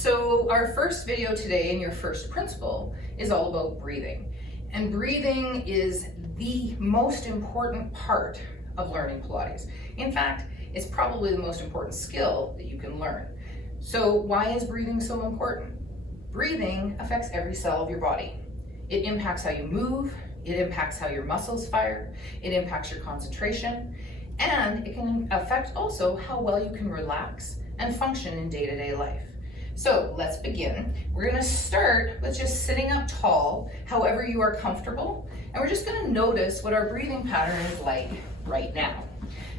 So our first video today and your first principle is all about breathing. And breathing is the most important part of learning Pilates. In fact, it's probably the most important skill that you can learn. So why is breathing so important? Breathing affects every cell of your body. It impacts how you move, it impacts how your muscles fire, it impacts your concentration, and it can affect also how well you can relax and function in day-to-day life. So let's begin. We're gonna start with just sitting up tall, however you are comfortable, and we're just gonna notice what our breathing pattern is like right now.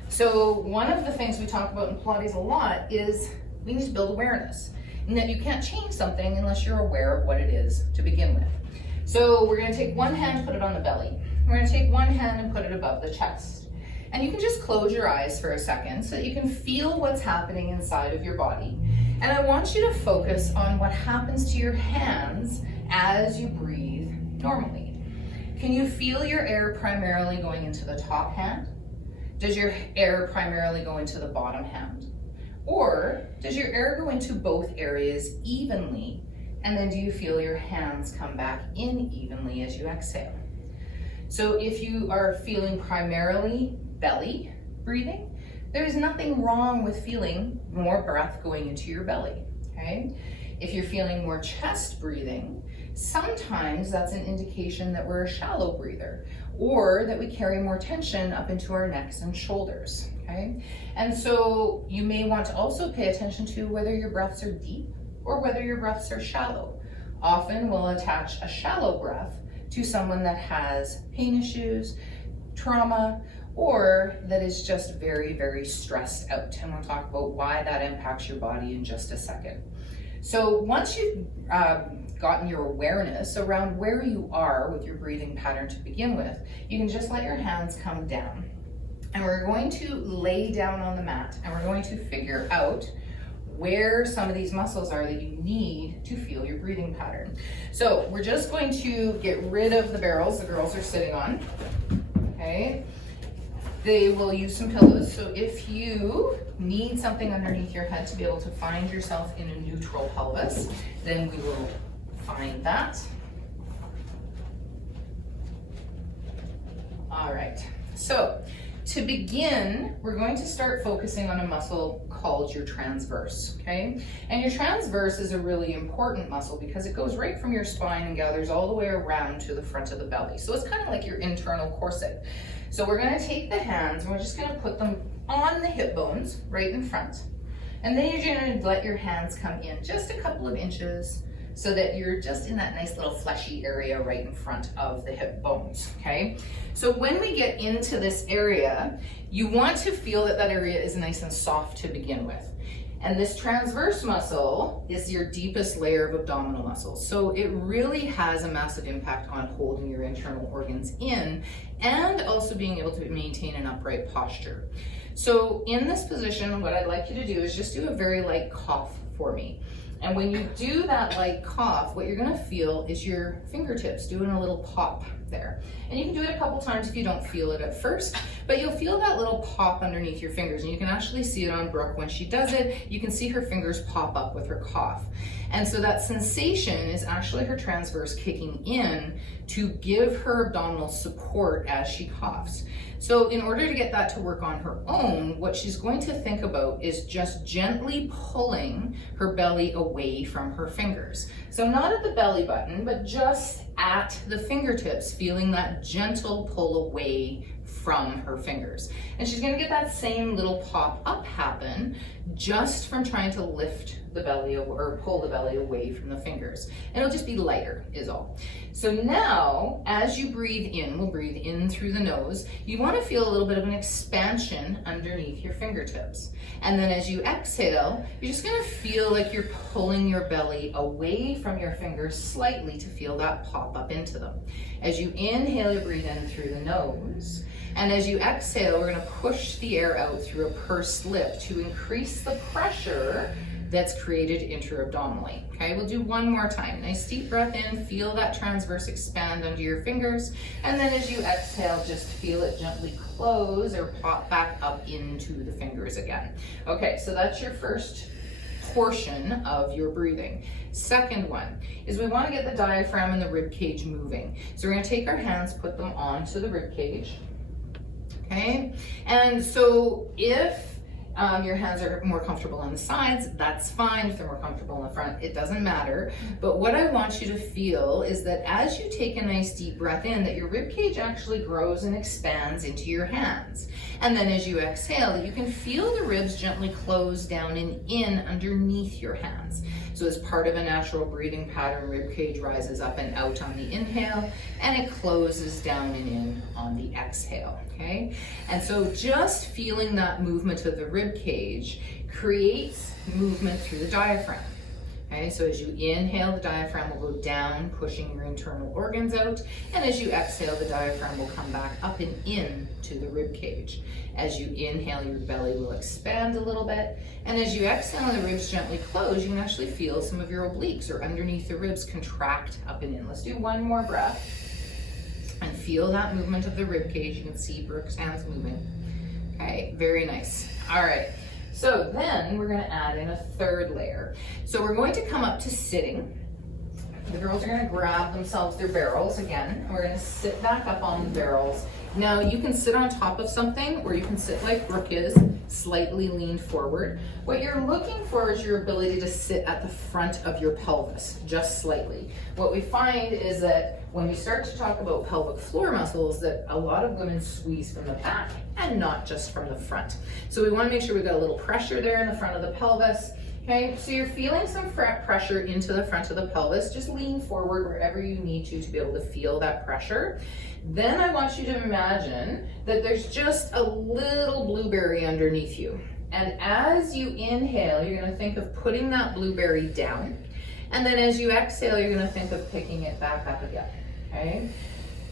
So one of the things we talk about in Pilates a lot is we need to build awareness, and that you can't change something unless you're aware of what it is to begin with. So we're gonna take one hand, put it on the belly. We're gonna take one hand and put it above the chest. And you can just close your eyes for a second so that you can feel what's happening inside of your body. And I want you to focus on what happens to your hands as you breathe normally. Can you feel your air primarily going into the top hand? Does your air primarily go into the bottom hand? Or does your air go into both areas evenly? And then do you feel your hands come back in evenly as you exhale? So if you are feeling primarily belly breathing, there is nothing wrong with feeling more breath going into your belly, okay? If you're feeling more chest breathing, sometimes that's an indication that we're a shallow breather or that we carry more tension up into our necks and shoulders, okay? And so you may want to also pay attention to whether your breaths are deep or whether your breaths are shallow. Often we'll attach a shallow breath to someone that has pain issues, trauma, or that is just very, very stressed out. And we'll talk about why that impacts your body in just a second. So once you've gotten your awareness around where you are with your breathing pattern to begin with, you can just let your hands come down. And we're going to lay down on the mat and we're going to figure out where some of these muscles are that you need to feel your breathing pattern. So we're just going to get rid of the barrels the girls are sitting on, okay? They will use some pillows. So if you need something underneath your head to be able to find yourself in a neutral pelvis, then we will find that. All right, so to begin, we're going to start focusing on a muscle called your transverse, okay? And your transverse is a really important muscle because it goes right from your spine and gathers all the way around to the front of the belly. So it's kind of like your internal corset. So we're gonna take the hands and we're just gonna put them on the hip bones right in front. And then you're gonna let your hands come in just a couple of inches so that you're just in that nice little fleshy area right in front of the hip bones, okay? So when we get into this area, you want to feel that that area is nice and soft to begin with. And this transverse muscle is your deepest layer of abdominal muscles. So it really has a massive impact on holding your internal organs in and also being able to maintain an upright posture. So in this position, what I'd like you to do is just do a very light cough for me. And when you do that light cough, what you're gonna feel is your fingertips doing a little pop there. And you can do it a couple times if you don't feel it at first, but you'll feel that little pop underneath your fingers. And you can actually see it on Brooke when she does it. You can see her fingers pop up with her cough. And so that sensation is actually her transverse kicking in to give her abdominal support as she coughs. So in order to get that to work on her own, what she's going to think about is just gently pulling her belly away from her fingers. So not at the belly button, but just at the fingertips, feeling that gentle pull away from her fingers. And she's gonna get that same little pop up happen just from trying to lift the belly or pull the belly away from the fingers. And it'll just be lighter is all. So now, as you breathe in, we'll breathe in through the nose, you wanna feel a little bit of an expansion underneath your fingertips. And then as you exhale, you're just gonna feel like you're pulling your belly away from your fingers slightly to feel that pop up into them. As you inhale, you breathe in through the nose. And as you exhale, we're gonna push the air out through a pursed lip to increase the pressure that's created intra-abdominally. Okay, we'll do one more time. Nice deep breath in, feel that transverse expand under your fingers. And then as you exhale, just feel it gently close or pop back up into the fingers again. Okay, so that's your first portion of your breathing. Second one is we want to get the diaphragm and the rib cage moving. So we're going to take our hands, put them onto the rib cage. Okay, and so if your hands are more comfortable on the sides, that's fine. If they're more comfortable in the front, it doesn't matter. But what I want you to feel is that as you take a nice deep breath in, that your rib cage actually grows and expands into your hands. And then as you exhale, that you can feel the ribs gently close down and in underneath your hands. So as part of a natural breathing pattern, rib cage rises up and out on the inhale, and it closes down and in on the exhale, okay? And so just feeling that movement of the rib cage creates movement through the diaphragm. Okay, so as you inhale, the diaphragm will go down, pushing your internal organs out. And as you exhale, the diaphragm will come back up and in to the rib cage. As you inhale, your belly will expand a little bit. And as you exhale and the ribs gently close, you can actually feel some of your obliques or underneath the ribs contract up and in. Let's do one more breath and feel that movement of the rib cage. You can see Brooke's hands moving. Okay, very nice. All right. So then we're going to add in a third layer. So we're going to come up to sitting. The girls are going to grab themselves their barrels again, and we're going to sit back up on the barrels. Now you can sit on top of something, or you can sit like Brooke is, slightly leaned forward. What you're looking for is your ability to sit at the front of your pelvis, just slightly. What we find is that when we start to talk about pelvic floor muscles, that a lot of women squeeze from the back and not just from the front. So we want to make sure we've got a little pressure there in the front of the pelvis. Okay, so you're feeling some pressure into the front of the pelvis. Just lean forward wherever you need to be able to feel that pressure. Then I want you to imagine that there's just a little blueberry underneath you. And as you inhale, you're going to think of putting that blueberry down. And then as you exhale, you're going to think of picking it back up again. Okay?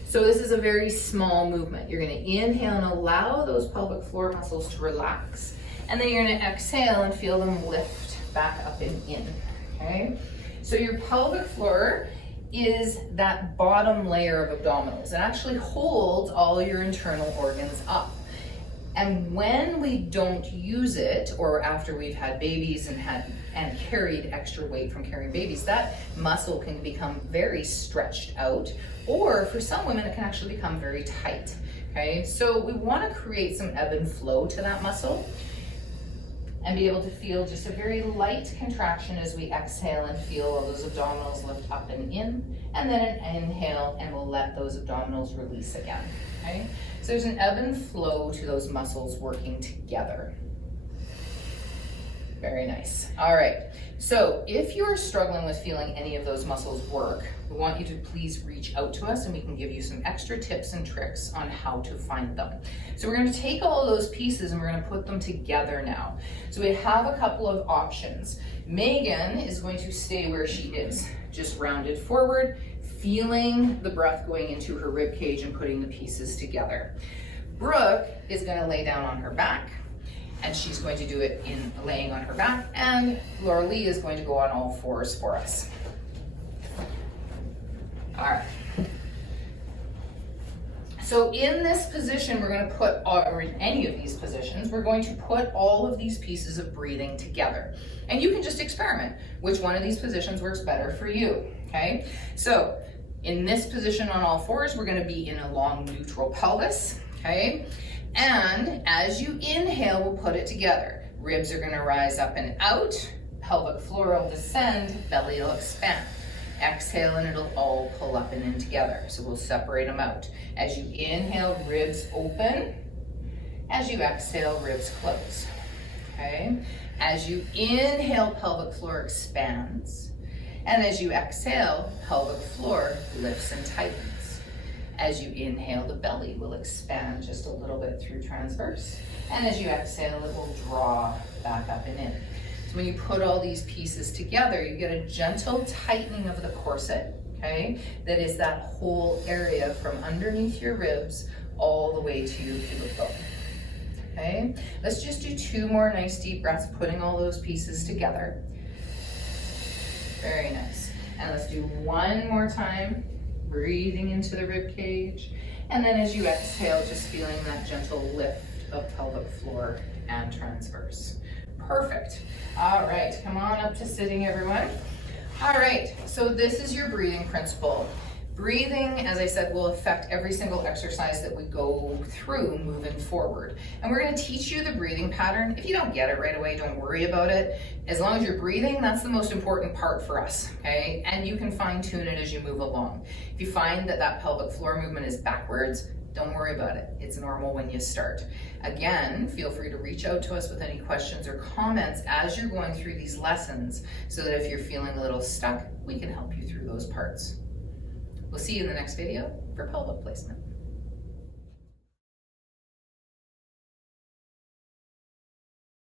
So this is a very small movement. You're going to inhale and allow those pelvic floor muscles to relax. And then you're going to exhale and feel them lift back up and in. Okay? So your pelvic floor is that bottom layer of abdominals. It actually holds all your internal organs up. And when we don't use it, or after we've had babies and carried extra weight from carrying babies, that muscle can become very stretched out, or for some women it can actually become very tight. Okay, so we want to create some ebb and flow to that muscle and be able to feel just a very light contraction as we exhale and feel all those abdominals lift up and in, and then an inhale and we'll let those abdominals release again. Okay, so there's an ebb and flow to those muscles working together. Very nice. All right, so if you're struggling with feeling any of those muscles work, we want you to please reach out to us and we can give you some extra tips and tricks on how to find them. So we're going to take all of those pieces and we're going to put them together now. So we have a couple of options. Megan is going to stay where she is, just rounded forward, feeling the breath going into her rib cage and putting the pieces together. Brooke is going to lay down on her back, and she's going to do it in laying on her back, and Laura Lee is going to go on all fours for us. All right. So in this position, we're going to put, or in any of these positions, we're going to put all of these pieces of breathing together. And you can just experiment which one of these positions works better for you, okay? So in this position on all fours, we're going to be in a long neutral pelvis, okay? And as you inhale, we'll put it together. Ribs are going to rise up and out, pelvic floor will descend, belly will expand. Exhale and it'll all pull up and in together. So we'll separate them out. As you inhale, ribs open. As you exhale, ribs close. Okay? As you inhale, pelvic floor expands. And as you exhale, pelvic floor lifts and tightens. As you inhale, the belly will expand just a little bit through transverse. And as you exhale, it will draw back up and in. So when you put all these pieces together, you get a gentle tightening of the corset, okay? That is that whole area from underneath your ribs all the way to your pubic bone, okay? Let's just do 2 more nice deep breaths, putting all those pieces together. Very nice. And let's do 1 more time, breathing into the rib cage. And then as you exhale, just feeling that gentle lift of pelvic floor and transverse. Perfect. All right, come on up to sitting, everyone. All right, so this is your breathing principle. Breathing, as I said, will affect every single exercise that we go through moving forward. And we're gonna teach you the breathing pattern. If you don't get it right away, don't worry about it. As long as you're breathing, that's the most important part for us, okay? And you can fine tune it as you move along. If you find that that pelvic floor movement is backwards, don't worry about it. It's normal when you start. Again, feel free to reach out to us with any questions or comments as you're going through these lessons, so that if you're feeling a little stuck, we can help you through those parts. We'll see you in the next video for pelvic placement.